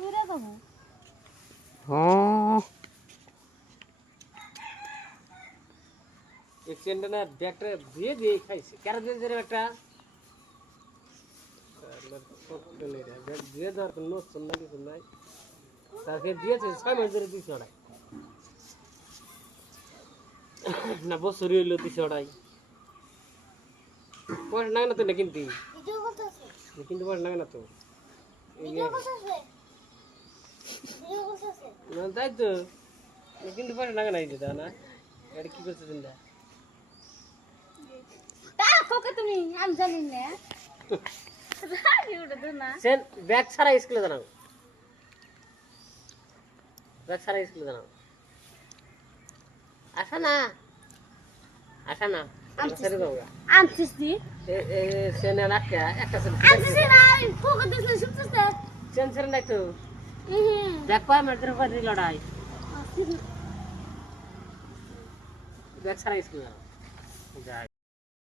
ঘুরে যাবো হ্যাঁ এক্সচেঞ্জ না ব্যাগটা দিয়ে দিয়ে খাইছে কেন দিয়ে দিলে একটা ব্যাগ দিয়ে দেওয়ার কোনো নতুন না কিছু নাই তাকে দিয়েছে 6 মাস ধরে দিছে ওরাই না বছরই হইলো দিছে ওরাই পয়সা লাগে না তো না কিনতে ভিডিও করতেছে কিন্তু পয়সা লাগে না তো ভিডিও করতেছে ভিডিও করতেছে না তাই তো কিন্তু পয়সা লাগে না এই দাদা না এটা কি করছে চিন্তা তা কোকে তুমি আমি জানি না রাখি ওটা তো না সেন ব্যাগ ছাড়া স্কুলে জানাও ব্যাগ ছাড়া স্কুলে জানাও আসা না ছেড়ে দাও আনছিস দি সেনে একটা একটা আনছিস না কোকে দিছ শুনছিস সেন ছেড়ে নাই তো হুম ব্যাগ কয় মাত্র করে লড়াই ব্যাগ ছাড়া স্কুলে জানাও যাই